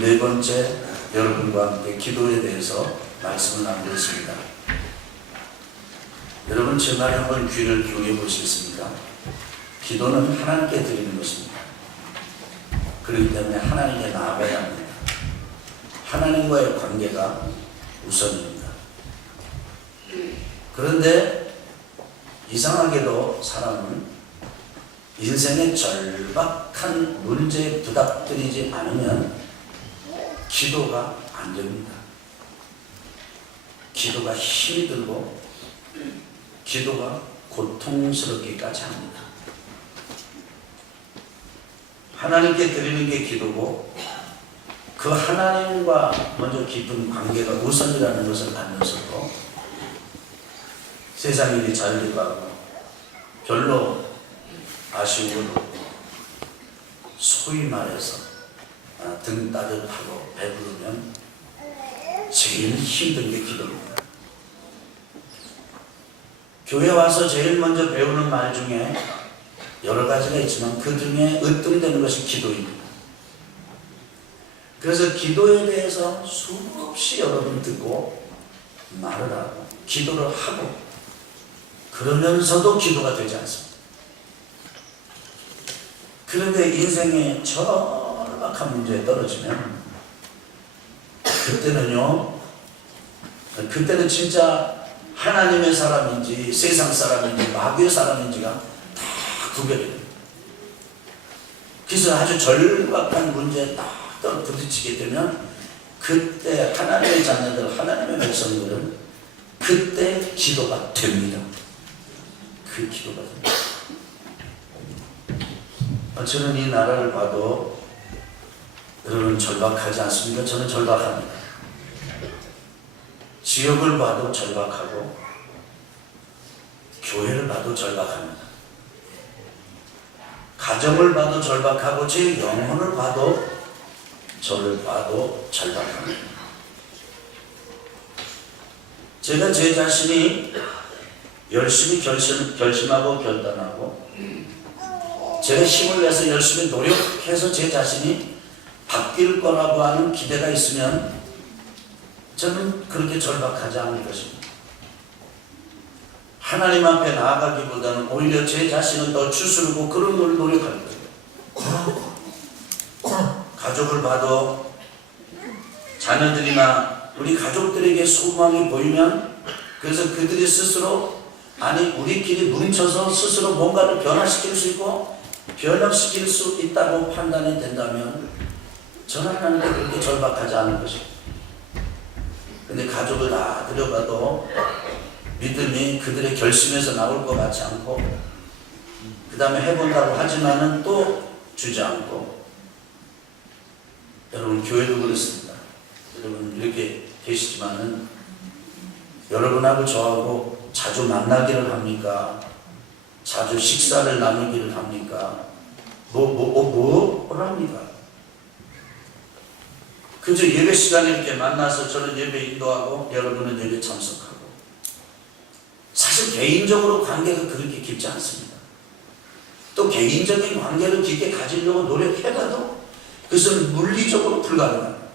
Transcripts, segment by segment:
네 번째, 여러분과 함께 기도에 대해서 말씀을 나누겠습니다. 여러분 제 말에 한번 귀를 기울여 보시겠습니까? 기도는 하나님께 드리는 것입니다. 그렇기 때문에 하나님께 나아가야 합니다. 하나님과의 관계가 우선입니다. 그런데 이상하게도 사람은 인생의 절박한 문제에 부닥뜨리지 않으면 기도가 안 됩니다. 기도가 힘이 들고 기도가 고통스럽기까지 합니다. 하나님께 드리는 게 기도고 그 하나님과 먼저 깊은 관계가 우선이라는 것을 알면서도 세상 일이 잘 돼가고 별로 아쉬운 건 없고 소위 말해서 등 따뜻하고 배부르면 제일 힘든 게 기도입니다. 교회 와서 제일 먼저 배우는 말 중에 여러 가지가 있지만 그 중에 으뜸되는 것이 기도입니다. 그래서 기도에 대해서 수없이 여러분 듣고 말을 하고 기도를 하고 그러면서도 기도가 되지 않습니다. 그런데 인생의 절박한 문제에 떨어지면 그때는 진짜 하나님의 사람인지 세상 사람인지 마귀의 사람인지가 다 구별이 됩니다. 그래서 아주 절박한 문제에 딱 부딪히게 되면 그때 하나님의 자녀들, 하나님의 백성들은 그때 기도가 됩니다. 그 기도가 됩니다. 저는 이 나라를 봐도 여러분 절박하지 않습니까? 저는 절박합니다. 지역을 봐도 절박하고 교회를 봐도 절박합니다. 가정을 봐도 절박하고 제 영혼을 봐도 저를 봐도 절박합니다. 제가 제 자신이 열심히 결심하고 결단하고 제가 힘을 내서 열심히 노력해서 제 자신이 바뀔 거라고 하는 기대가 있으면 저는 그렇게 절박하지 않을 것입니다. 하나님 앞에 나아가기보다는 오히려 제 자신은 더 추스르고 그런 걸 노력할 거예요. 가족을 봐도 자녀들이나 우리 가족들에게 소망이 보이면 그래서 그들이 스스로 우리끼리 뭉쳐서 스스로 뭔가를 변화시킬 수 있고 변혁시킬 수 있다고 판단이 된다면 저는 하나님께 그렇게 절박하지 않을 것입니다. 근데 가족을 다 들여봐도 믿음이 그들의 결심에서 나올 것 같지 않고 그 다음에 해본다고 하지만은 또 주지 않고 여러분 교회도 그렇습니다. 여러분 이렇게 계시지만은 여러분하고 저하고 자주 만나기를 합니까? 자주 식사를 나누기를 합니까? 뭘 합니까? 그저 예배 시간에 이렇게 만나서 저는 예배 인도하고 여러분은 예배 참석하고 사실 개인적으로 관계가 그렇게 깊지 않습니다. 또 개인적인 관계를 깊게 가지려고 노력해봐도 그것은 물리적으로 불가능합니다.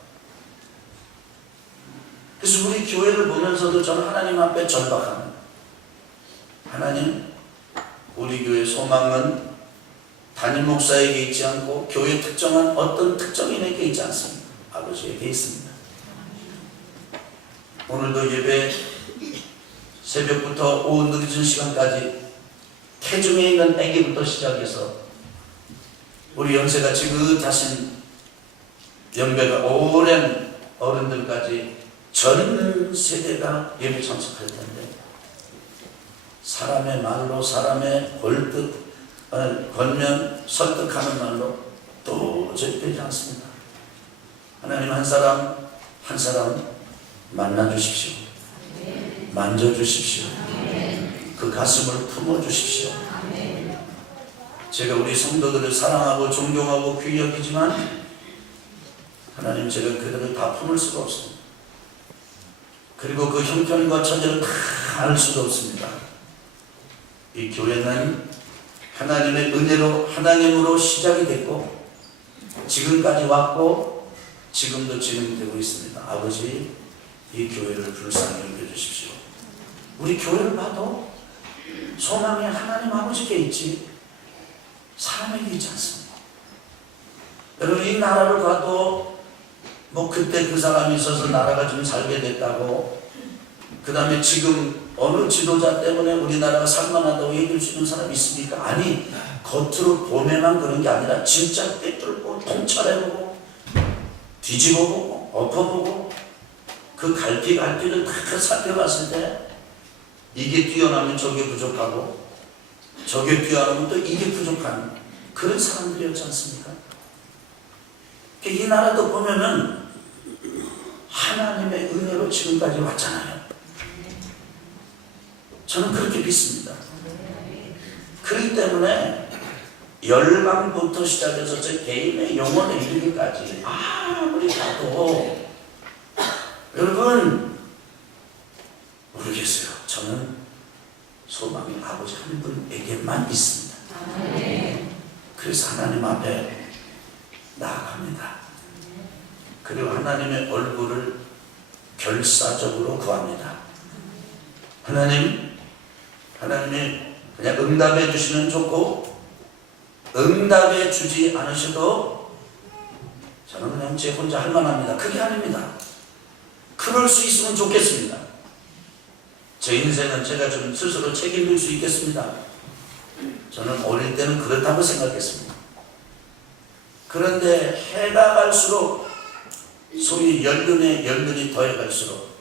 그래서 우리 교회를 보면서도 저는 하나님 앞에 절박합니다. 하나님, 우리 교회 소망은 담임 목사에게 있지 않고 교회 특정한 어떤 특정인에게 있지 않습니다. 아버지에게 있습니다. 오늘도 예배 새벽부터 오후 늦은 시간까지 태중에 있는 아기부터 시작해서 우리 연세가 지긋하신 연배가 오랜 어른들까지 전 세대가 예배 참석할 텐데 사람의 말로 사람의 권면 설득하는 말로 도저히 되지 않습니다. 하나님 한 사람 한 사람 만나주십시오. 만져주십시오. 그 가슴을 품어주십시오. 제가 우리 성도들을 사랑하고 존경하고 귀히 여기지만 하나님 제가 그들을 다 품을 수가 없습니다. 그리고 그 형편과 처지를 다 알 수도 없습니다. 이 교회는 하나님의 은혜로 하나님으로 시작이 됐고 지금까지 왔고 지금도 진행되고 있습니다. 아버지, 이 교회를 불쌍히 여겨주십시오. 우리 교회를 봐도 소망이 하나님 아버지께 있지 사람에게 있지 않습니다. 여러분, 이 나라를 봐도 뭐 그때 그 사람이 있어서 나라가 좀 살게 됐다고, 그 다음에 지금 어느 지도자 때문에 우리나라가 살만하다고 얘기할 수 있는 사람이 있습니까? 아니, 겉으로 보면만 그런 게 아니라 진짜 꿰뚫고 통찰해보고 뒤집어보고 엎어보고 그 갈피를 다 살펴봤을 때 이게 뛰어나면 저게 부족하고 저게 뛰어나면 또 이게 부족한 그런 사람들이었지 않습니까? 이 나라도 보면은 하나님의 은혜로 지금까지 왔잖아요. 저는 그렇게 믿습니다. 그렇기 때문에 열방부터 시작해서 제 개인의 영혼에 이르기까지 아무리 봐도 여러분 모르겠어요. 저는 소망이 아버지 한 분에게만 있습니다. 그래서 하나님 앞에 나아갑니다. 그리고 하나님의 얼굴을 결사적으로 구합니다. 하나님이 그냥 응답해 주시면 좋고 응답해 주지 않으셔도 저는 그냥 제 혼자 할 만합니다. 그게 아닙니다. 그럴 수 있으면 좋겠습니다. 제 인생은 제가 좀 스스로 책임질 수 있겠습니다. 저는 어릴 때는 그렇다고 생각했습니다. 그런데 해가 갈수록 소위 연륜이 더해갈수록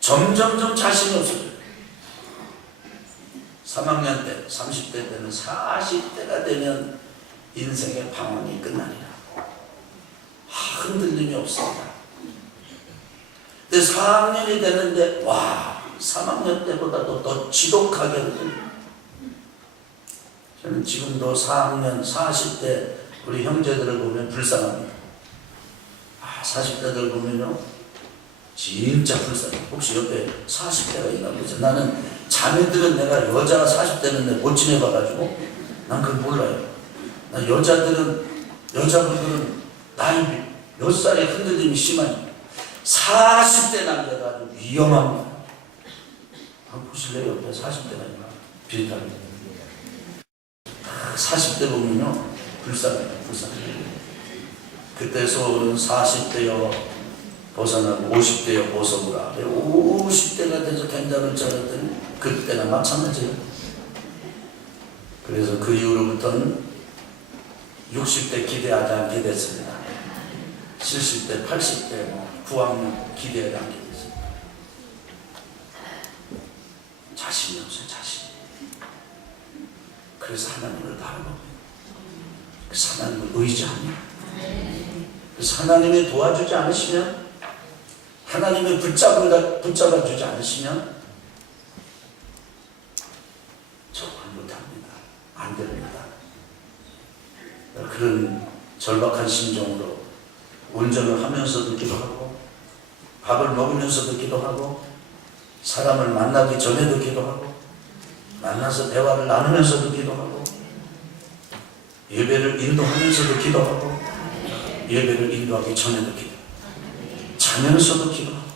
점점점 자신이 없어져요. 3학년 때, 30대 때는 40대가 되면 인생의 방황이 끝나리라. 흔들림이 없습니다. 근데 4학년이 됐는데 3학년 때보다도 더 지독하게 흔들립니다. 저는 지금도 4학년, 40대 우리 형제들을 보면 불쌍합니다. 40대들 보면요 진짜 불쌍해요. 혹시 옆에 40대가 있나 보세요. 나는 자매들은 내가 여자가 40대는 못 지내봐가지고 난 그걸 몰라요. 나 여자분들은 나이 몇 살에 흔들림이 심하니 40대 남자가 아주 위험합니다. 한번 보실래요? 옆에 40대가 있나? 비슷합니다. 40대 보면요 불쌍해요. 그때서는 40대여 벗어나고 50대여 벗어오라. 50대가 돼서 된장을 짜렸더니 그때나 마찬가지예요. 그래서 그 이후로부터는 60대 기대하지 않게 됐습니다. 70대, 80대, 9학년 기대하지 않게 됐습니다. 자신이 없어요, 자신. 그래서 하나님을 바라봅니다. 그래서 하나님을 의지합니다. 그래서 하나님이 도와주지 않으시면, 하나님이 붙잡아주지 않으시면 정말 못합니다. 안 됩니다. 그런 절박한 심정으로 운전을 하면서도 기도하고 밥을 먹으면서도 기도하고 사람을 만나기 전에도 기도하고 만나서 대화를 나누면서도 기도하고 예배를 인도하면서도 기도하고 예배를 인도하기 전에도 기도 자면서도 기도하고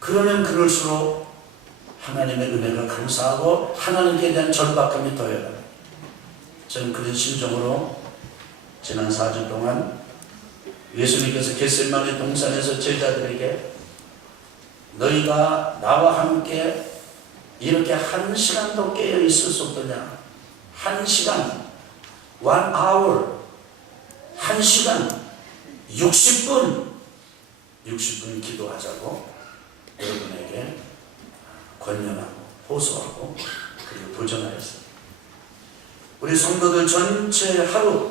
그러면 그럴수록 하나님의 은혜가 감사하고 하나님께 대한 절박함이 더해요. 저는 그런 심정으로 지난 4주 동안 예수님께서 겟세마네 동산에서 제자들에게 너희가 나와 함께 이렇게 1시간도 깨어 있을 수 없더냐. 1시간, 1hour, 1시간, 60분 기도하자고 여러분에게 권면하고 호소하고 그리고 도전하였습니다. 우리 성도들 전체 하루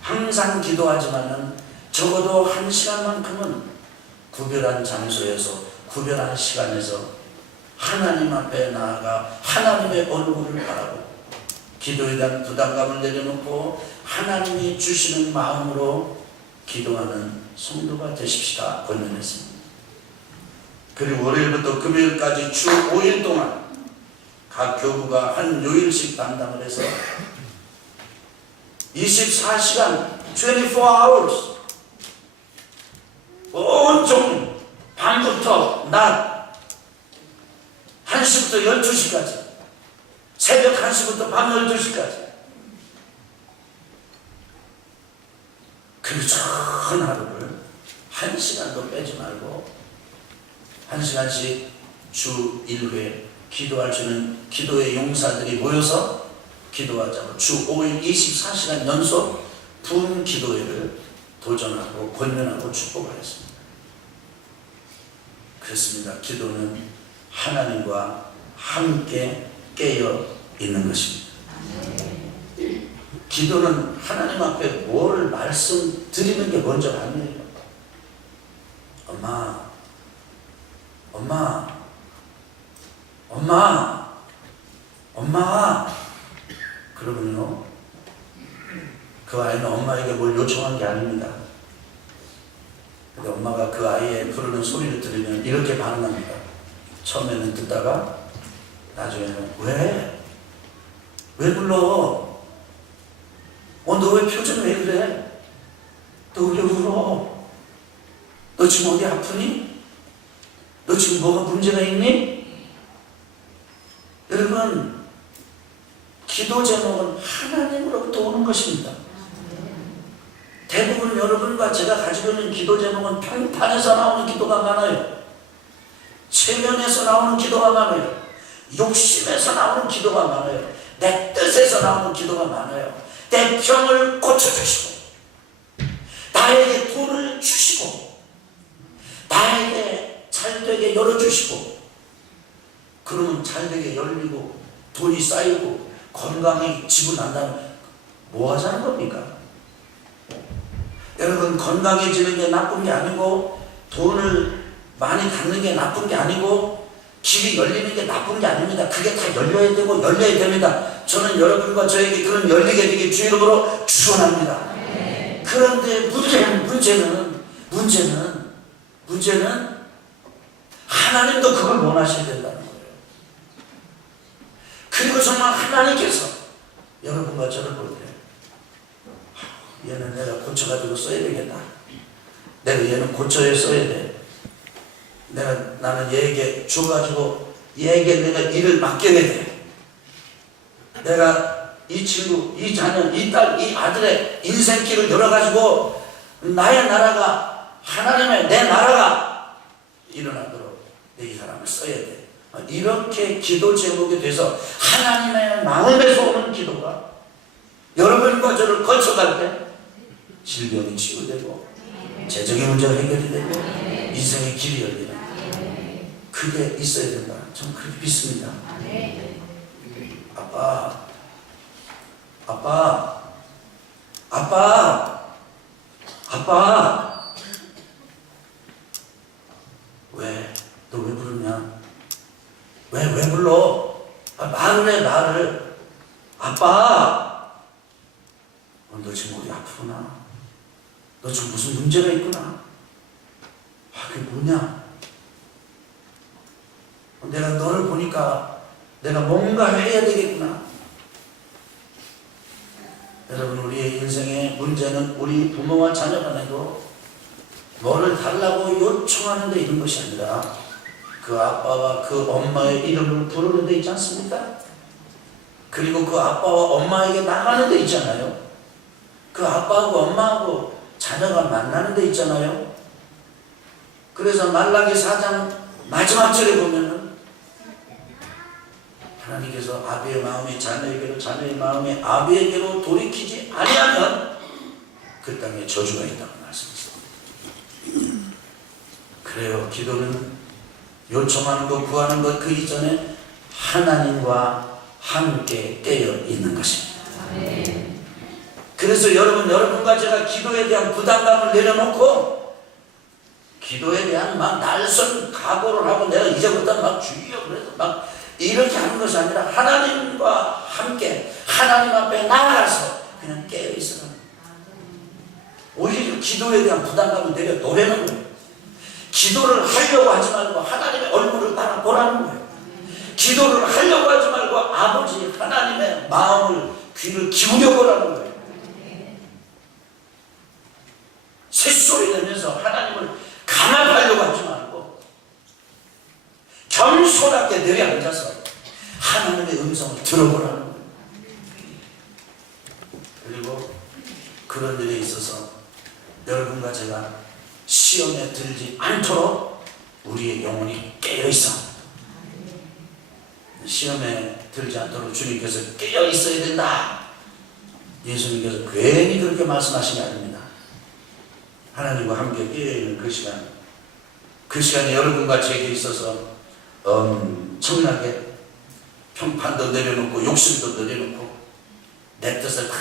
항상 기도하지만은 적어도 1시간만큼은 구별한 장소에서 구별한 시간에서 하나님 앞에 나아가 하나님의 얼굴을 바라보고 기도에 대한 부담감을 내려놓고 하나님이 주시는 마음으로 기도하는 성도가 되십시다 권면했습니다. 그리고 월요일부터 금요일까지 주 5일 동안 각 교구가 한 요일씩 담당을 해서 24시간 24 hours 온종일 밤부터 낮 1시부터 12시까지 새벽 1시부터 밤 12시까지 그리고 전 하루를 1시간도 빼지 말고 1시간씩 주 1회 기도할 수 있는 기도의 용사들이 모여서 기도하자고 주 5일 24시간 연속 분 기도회를 도전하고 권면하고 축복을 했습니다. 그렇습니다. 기도는 하나님과 함께 깨어 있는 것입니다. 기도는 하나님 앞에 뭘 말씀드리는 게 먼저 아니에요. 엄마, 엄마, 엄마, 엄마. 그러면요, 그 아이는 엄마에게 뭘 요청한 게 아닙니다. 근데 엄마가 그 아이의 부르는 소리를 들으면 이렇게 반응합니다. 처음에는 듣다가 나중에는 왜 불러? 너 왜 표정이 왜 그래? 너 왜 울어? 너 지금 어디 아프니? 너 지금 뭐가 문제가 있니? 여러분, 기도 제목은 하나님으로부터 오는 것입니다. 대부분 여러분과 제가 가지고 있는 기도 제목은 평판에서 나오는 기도가 많아요. 체면에서 나오는 기도가 많아요. 욕심에서 나오는 기도가 많아요. 내 뜻에서 나오는 기도가 많아요. 내 병을 고쳐주시고 나에게 돈을 주시고 나에게 잘되게 열어주시고 그러면 잘되게 열리고 돈이 쌓이고 건강이 지불난다면 뭐 하자는 겁니까? 여러분, 건강해지는 게 나쁜 게 아니고 돈을 많이 갖는 게 나쁜 게 아니고 길이 열리는 게 나쁜 게 아닙니다. 그게 다 열려야 되고 열려야 됩니다. 저는 여러분과 저에게 그런 열리게 되기 주 이름으로 축원합니다. 그런데 문제는 하나님도 그걸 원하셔야 된다는 거예요. 그리고 정말 하나님께서 여러분과 저를 볼 때 얘는 내가 고쳐가지고 써야 되겠다. 내가 얘는 고쳐야 써야 돼. 나는 얘에게 줘가지고 얘에게 내가 일을 맡겨야 돼. 내가 이 친구, 이 자녀, 이 딸, 이 아들의 인생길을 열어가지고 나의 나라가 하나님의 내 나라가 일어나도록 내 이 사람을 써야 돼. 이렇게 기도 제목이 돼서 하나님의 마음에서 오는 기도가 여러분과 저를 거쳐갈 때 질병이 치유되고 재정의 문제가 해결이 되고 인생의 길이 열리는 그게 있어야 된다. 저는 그렇게 믿습니다. 아빠 왜? 너 왜 부르냐? 왜 불러? 말을 해, 말을. 아빠 너 지금 어디 아프구나. 너 지금 무슨 문제가 있구나. 그게 뭐냐? 내가 너를 보니까 내가 뭔가 해야 되겠구나. 여러분, 우리의 인생의 문제는 우리 부모와 자녀 간에도 뭐를 달라고 요청하는 데 있는 것이 아니라 그 아빠와 그 엄마의 이름을 부르는 데 있지 않습니까? 그리고 그 아빠와 엄마에게 나가는 데 있잖아요. 그 아빠하고 엄마하고 자녀가 만나는 데 있잖아요. 그래서 말라기 4장 마지막 절에 보면은 하나님께서 아비의 마음이 자녀에게로 자녀의 마음이 아비에게로 돌이키지 아니하면 그 땅에 저주가 있다고 말씀하셨습니다. 그래요. 기도는 요청하는 것, 구하는 것 그 이전에 하나님과 함께 깨어 있는 것입니다. 그래서 여러분과 제가 기도에 대한 부담감을 내려놓고 기도에 대한 막 날선 각오를 하고 내가 이제부터 막 주여 그래서 막 이렇게 하는 것이 아니라 하나님과 함께 하나님 앞에 나아가서 그냥 깨어 있으라. 오히려 기도에 대한 부담감을 내려놓으라는 거예요. 기도를 하려고 하지 말고 하나님의 얼굴을 바라보라는 거예요. 기도를 하려고 하지 말고 아버지 하나님의 마음을 귀를 기울여 보라는 거예요. 새소리 내면서 하나님을 강압하려고 하지 말고 겸손하게 내려앉아서 하나님의 음성을 들어보라는 거예요. 그리고 그런 일에 있어서 여러분과 제가 시험에 들지 않도록 우리의 영혼이 깨어있어. 시험에 들지 않도록 주님께서 깨어있어야 된다. 예수님께서 괜히 그렇게 말씀하신 게 아닙니다. 하나님과 함께 깨어있는 그 시간에 여러분과 제게 있어서 엄청나게 평판도 내려놓고 욕심도 내려놓고 내 뜻을 다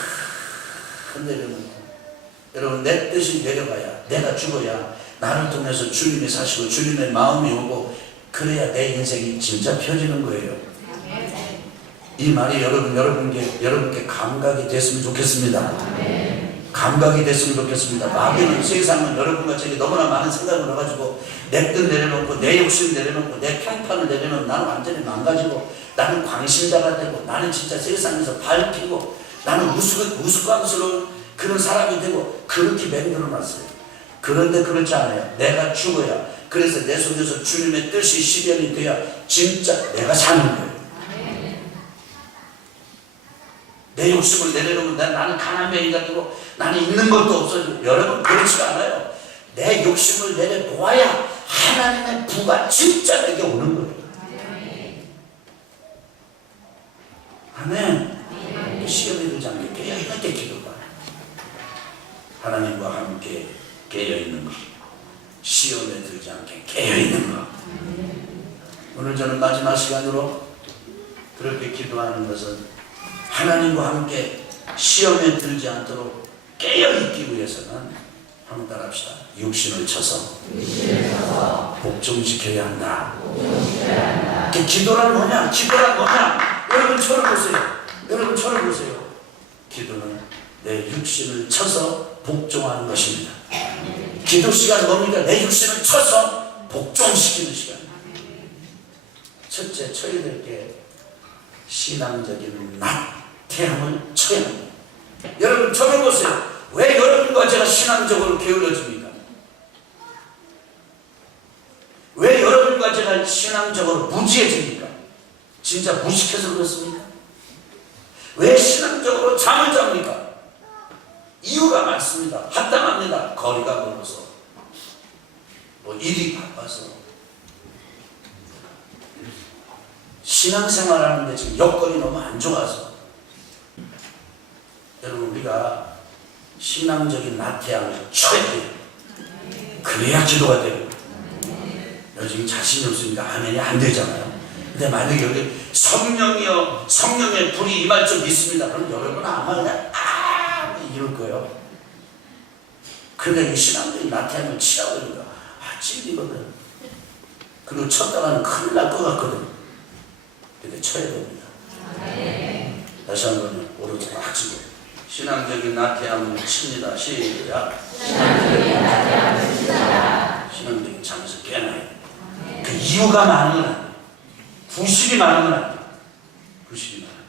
내려놓고, 여러분 내 뜻이 내려가야, 내가 죽어야 나를 통해서 주님이 사시고 주님의 마음이 오고, 그래야 내 인생이 진짜 펴지는 거예요. 이 말이 여러분께 감각이 됐으면 좋겠습니다. 감각이 됐으면 좋겠습니다. 마귀는, 세상은 여러분과 저에게 너무나 많은 생각을 해가지고 내 뜻 내려놓고 내 욕심 내려놓고 내 평판을 내려놓고 나는 완전히 망가지고, 나는 광신자가 되고, 나는 진짜 세상에서 밟히고, 나는 우스꽝스러운 그런 사람이 되고, 그렇게 만들어놨어요. 그런데 그렇지 않아요. 내가 죽어야, 그래서 내 속에서 주님의 뜻이 실현이 돼야 진짜 내가 사는 거예요. 내 욕심을 내려놓으면 나는 강한 메이가 되고 나는 있는 것도 없어지고, 여러분 그렇지가 않아요. 내 욕심을 내려놓아야 하나님의 부가 진짜 내게 오는 거예요. 아멘. 시험에 들지 않게 깨어있게 기도가, 하나님과 함께 깨어있는 것, 시험에 들지 않게 깨어있는 것. 오늘 저는 마지막 시간으로 그렇게 기도하는 것은, 하나님과 함께 시험에 들지 않도록 깨어있기 위해서는 한번 따라합시다. 육신을 쳐서 복종시켜야 한다. 기도란 뭐냐? 기도란 뭐냐? 여러분 저를 보세요. 여러분 저를 보세요. 기도는 내 육신을 쳐서 복종하는 것입니다. 기도 시간 뭡니까? 내 육신을 쳐서 복종시키는 시간. 첫째 쳐야 될 게 신앙적인 나태함을 쳐야 합니다. 여러분 저를 보세요. 왜 여러분과 제가 신앙적으로 게을러집니까? 왜 여러분과 제가 신앙적으로 무지해집니까? 진짜 무식해서 그렇습니까? 왜 신앙적으로 잠을 잡니까? 이유가 많습니다. 합당합니다. 거리가 멀어서, 일이 바빠서, 신앙생활 하는데 지금 여건이 너무 안 좋아서. 여러분 우리가 신앙적인 나태함을 쳐야 돼요. 그래야 기도가 돼요. 요즘 자신이 없으니까 아멘이 안 되잖아요. 근데 만약에 여기 성령이여, 성령의 불이 임할 줄 믿습니다. 그럼 여러분은 아마 그냥 이럴 거예요. 근데 이 신앙적인 나태함을 치라고 그러니까 찔리거든. 그리고 쳤다가는 큰일 날 것 같거든. 근데 쳐야 됩니다. 다시 한번 오른손 막 치고, 신앙적인 나태함을 칩니다. 시작. 신앙적인 잠에서 깨어나요. 그 이유가 많은 건 아니에요. 구실이 많은 건 아니에요. 구실이 많아요.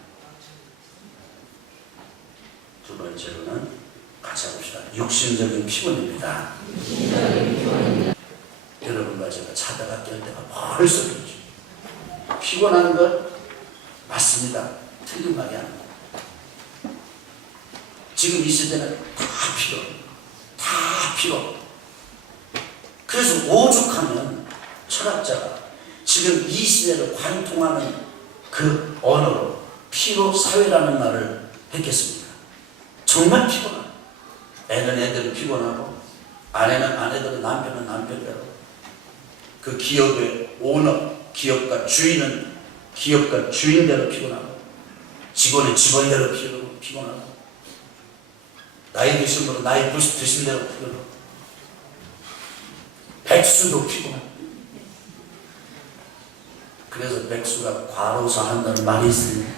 두 번째로는 같이 해봅시다. 육신적인 피곤입니다. 여러분과 제가 자다가 깰 때가 벌써 그렇죠. 피곤한 것 맞습니다. 틀린 말이 아닙니다. 지금 이 시대는 다 필요. 그래서 오죽하면 철학자가 지금 이 시대를 관통하는 그 언어로 피로 사회라는 말을 했겠습니까? 정말 피곤하고, 애는 애들은 피곤하고, 아내는 아내대로, 남편은 남편대로, 그 기업의 오너, 기업가 주인은 기업가 주인대로 피곤하고, 직원은 직원대로 피곤하고, 나이 드신 분은 나이 드신 대로 피곤하고, 백수도 피곤하고. 그래서 백수가 과로사 한다는 말이 있습니다.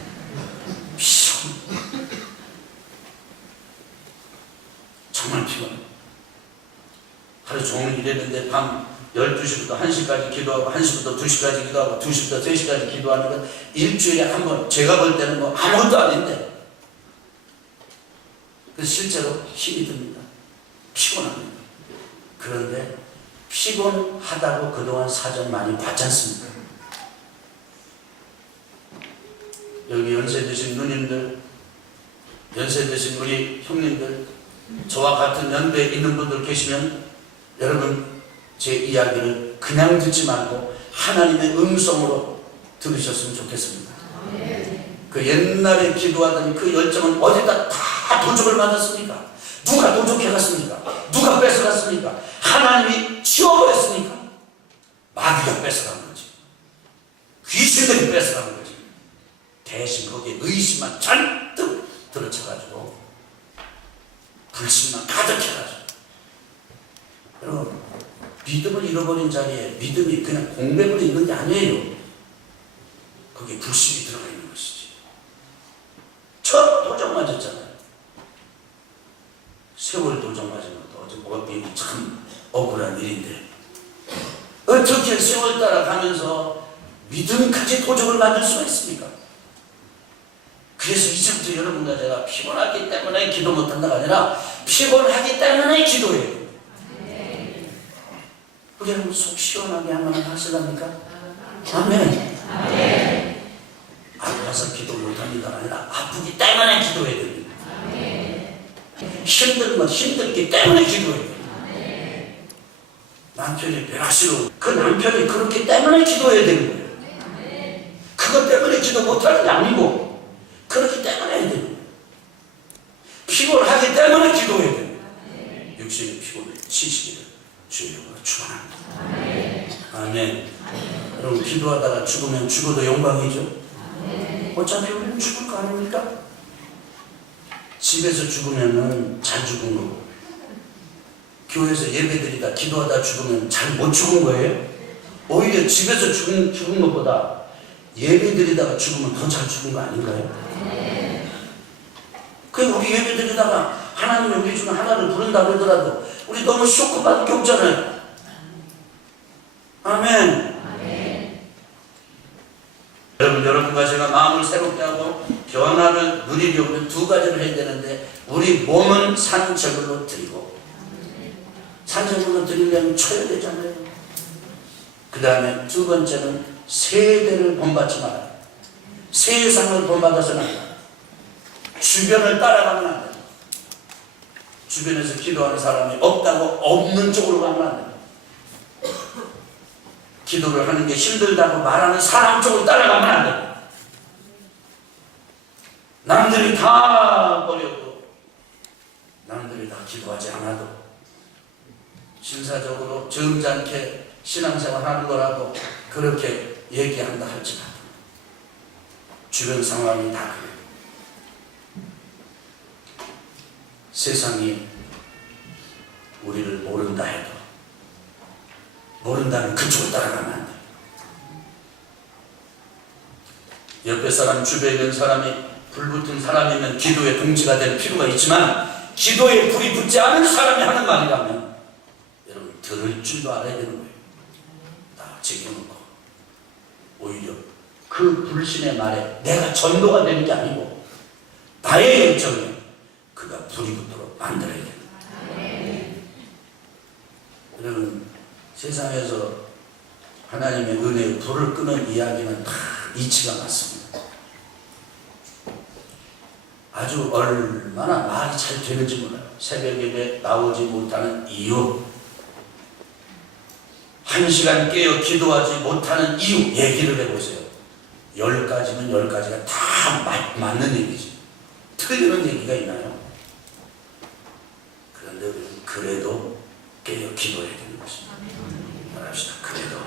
정말 피곤해. 하루 종일 일했는데 밤 12시부터 1시까지 기도하고, 1시부터 2시까지 기도하고, 2시부터 3시까지 기도하는 건 일주일에 한 번, 제가 볼 때는 뭐 아무것도 아닌데, 그래서 실제로 힘이 듭니다. 피곤합니다. 그런데 피곤하다고 그동안 사정 많이 받지 않습니까? 여기 연세 드신 누님들, 연세 드신 우리 형님들, 저와 같은 연배에 있는 분들 계시면 여러분 제 이야기를 그냥 듣지 말고 하나님의 음성으로 들으셨으면 좋겠습니다. 그 옛날에 기도하던 그 열정은 어디다 다 도적을 맞았습니까? 누가 도적해갔습니까? 누가 뺏어갔습니까? 하나님이 치워버렸습니까? 마귀가 뺏어간 거지. 귀신들이 뺏어간 거지. 대신 거기에 의심만 잔뜩 들어쳐가지고 불신만 가득해가지고. 여러분, 믿음을 잃어버린 자리에 믿음이 그냥 공백으로 있는 게 아니에요. 거기에 불신이 들어가 있는 것이지. 첫 도적 맞았잖아요. 세월 도적 맞은 것도 어제 참 억울한 일인데 어떻게 세월 따라가면서 믿음까지 도적을 만들 수가 있습니까? 그래서 이제부터 여러분과 제가 피곤하기 때문에 기도 못한다가 아니라 피곤하기 때문에 기도해요. 우리 여러분 속 시원하게 한번 하시랍니까? 아멘. 아파서 기도 못합니다가 아니라 아프기 때문에 기도해야 됩니다. 힘들면 힘들기 때문에 기도해야 됩니다. 남편이 배락시로 그 남편이 그렇기 때문에 기도해야 되는 거예요. 그것 때문에 기도 못하는 게 아니고 그렇기 때문에 해야 됩니다. 피곤하기 때문에 기도해야 됩니다. 육신의 피곤을 치시기를 주의 이름으로 축원합니다. 아멘. 여러분 기도하다가 죽으면 죽어도 영광이죠. 어차피 우리는 죽을 거 아닙니까? 집에서 죽으면은 잘 죽은 거고 교회에서 예배드리다 기도하다 죽으면 잘 못 죽은 거예요. 오히려 집에서 죽은 것보다 예배드리다가 죽으면 더 잘 죽은 거 아닌가요? 그 우리 예배드리다가 하나님이 우리 중에 하나를 부른다 그러더라도 우리 너무 쇼크받을 게 없잖아요. 아멘. 여러분과 제가 마음을 새롭게 하고 변화를 누리려면 두 가지를 해야 되는데 우리 몸은 산제물로 드리고 산제물로 드리려면 쳐야 되잖아요. 그 다음에 두 번째는 세대를 본받지 말아요. 세상을 본받아서는 안 돼요. 주변을 따라가면 안 돼요. 주변에서 기도하는 사람이 없다고 없는 쪽으로 가면 안 돼요. 기도를 하는 게 힘들다고 말하는 사람 쪽으로 따라가면 안 돼요. 남들이 다 버려도 남들이 다 기도하지 않아도 신사적으로 점잖게 신앙생활 하는 거라고 그렇게 얘기한다 할지라도 주변 상황이 다 그래요. 세상이 우리를 모른다 해도 모른다면 그쪽으로 따라가면 안 돼요. 옆에 사람, 주변에 있는 사람이 불붙은 사람이면 기도에 동지가 될 필요가 있지만 기도에 불이 붙지 않은 사람이 하는 말이라면 여러분 들을 줄도 알아야 되는 거예요. 다 제껴놓고 오히려 그 불신의 말에 내가 전도가 되는 게 아니고 나의 열정에 그가 불이 붙도록 만들어야 됩니다. 여러분 세상에서 하나님의 은혜의 불을 끄는 이야기는 다 이치가 맞습니다. 아주 얼마나 말이 잘 되는지 몰라요. 새벽 예배 나오지 못하는 이유, 1시간 깨어 기도하지 못하는 이유 얘기를 해보세요. 10가지면 10가지가 다 맞는 얘기지. 틀리는 얘기가 있나요? 그런데 우리는 그래도 깨어 기도해야 되는 것입니다. 말합시다. 그래도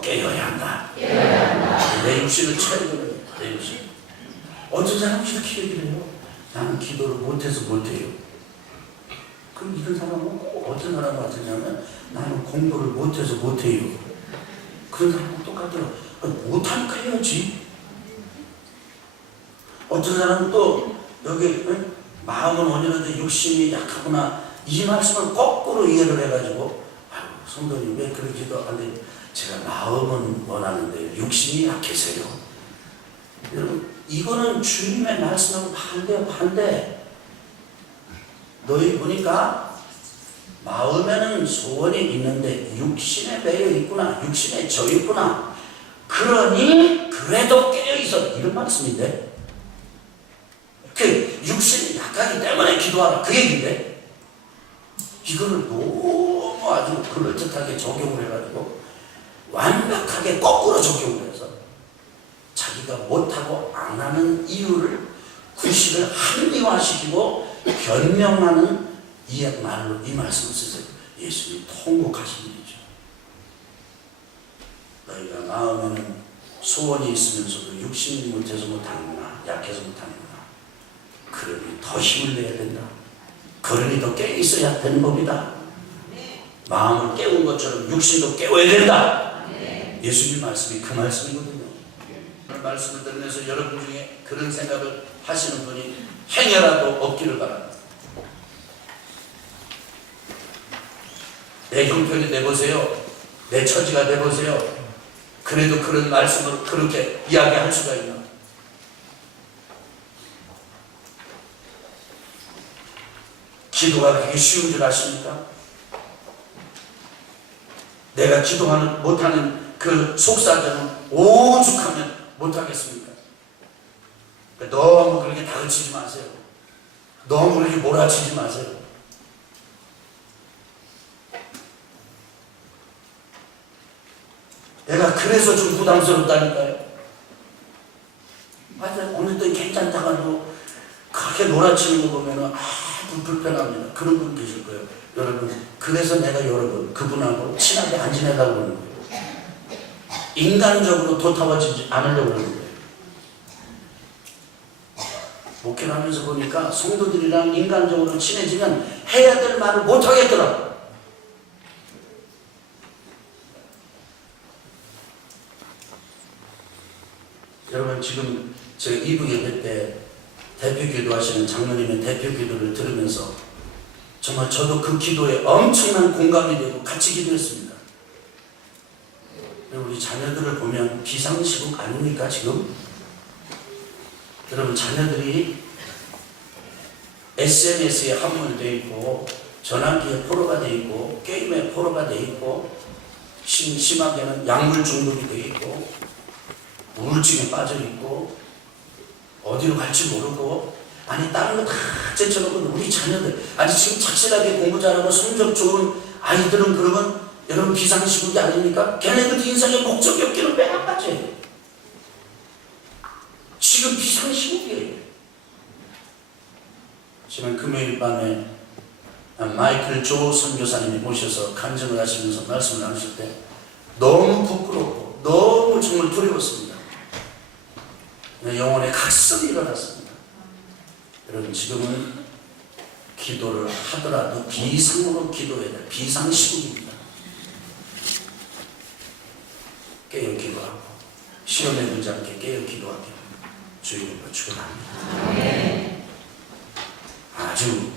깨어야 한다. 내 육신을 차리거든요. 내 육신. 어떤 사람이 이렇게 얘기를 해요. 나는 기도를 못해서 못해요. 그럼 이런 사람은 꼭 어떤 사람 같으냐면 나는 공부를 못해서 못해요. 그런 사람은 똑같더라고. 못하니까 해야지. 어떤 사람은 또 여기 마음은 온전한데 욕심이 약하구나. 이 말씀을 거꾸로 이해를 해가지고 아유 성도님 왜 그러기도 한데 제가 마음은 원하는데 욕심이 약해서요. 여러분 이거는 주님의 말씀하고 반대예요. 반대. 너희 보니까 마음에는 소원이 있는데 육신에 매여 있구나. 육신에 져 있구나. 그러니 그래도 깨어 있어. 이런 말씀인데. 그 육신이 약하기 때문에 기도하라. 그 얘기인데. 이거를 너무 아주 그럴듯하게 적용을 해가지고 완벽하게 거꾸로 적용을 해서 자기가 못하고 안 하는 이유를 구실을 합리화시키고 변명하는 이 말로 이 말씀을 쓰세요. 예수님이 통곡하신 일이죠. 너희가 마음에는 소원이 있으면서도 육신이 못해서 못하는구나. 약해서 못하는구나. 그러니 더 힘을 내야 된다. 그러니 더 깨어 있어야 되는 법이다. 마음을 깨운 것처럼 육신도 깨워야 된다. 예수님 말씀이 그 말씀이거든요. 오늘 말씀을 들으면서 여러분 중에 그런 생각을 하시는 분이 행여라도 없기를 바랍니다. 내 형편이 내보세요. 내 처지가 내보세요. 그래도 그런 말씀을 그렇게 이야기할 수가 있나? 기도가 그렇게 쉬운 줄 아십니까? 내가 기도하는 못하는 그 속사정은 오죽하면 못하겠습니까? 너무 그렇게 다그치지 마세요. 너무 그렇게 몰아치지 마세요. 내가 그래서 좀 부담스럽다니까요. 하여튼 오늘도 괜찮다가도 그렇게 놀아치는 거 보면 아주 불편합니다. 그런 분 계실 거예요. 여러분, 그래서 내가 여러분 그분하고 친하게 안 지내려고 그러는 거예요. 인간적으로 도타워지지 않으려고 그러는 거예요. 목회를 하면서 보니까 성도들이랑 인간적으로 친해지면 해야 될 말을 못 하겠더라고요. 여러분, 지금 제가 2부 예배 때 대표 기도하시는 장로님의 대표 기도를 들으면서 정말 저도 그 기도에 엄청난 공감이 되고 같이 기도했습니다. 우리 자녀들을 보면 비상시국 아닙니까 지금? 여러분, 자녀들이 SNS에 함몰되어 있고 전화기에 포로가 되어 있고 게임에 포로가 되어 있고 심하게는 약물 중독이 되어 있고 우울증에 빠져 있고 어디로 갈지 모르고, 아니 다른 거 다 제쳐놓고 우리 자녀들 아니 지금 착실하게 공부 잘하고 성적 좋은 아이들은 그러면 여러분 비상시국이 아닙니까? 걔네들 인생의 목적이 없기는 왜 안 맞아요? 지금 비상시국이에요. 지난 금요일 밤에 마이클 조 선교사님이 모셔서 간증을 하시면서 말씀을 나누실 때 너무 부끄럽고 너무 정말 두려웠습니다. 영혼의 각성이 일어났습니다. 여러분, 지금은 기도를 하더라도 비상으로 기도해야 돼. 비상시국입니다. 깨어 기도하고 시험에 들지 않게 깨어 기도하게 주님으로 축원합니다. 아주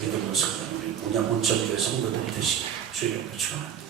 믿음으로 성도들, 우리 문양 온천교회 성도들이 되시길 주님으로 축원합니다.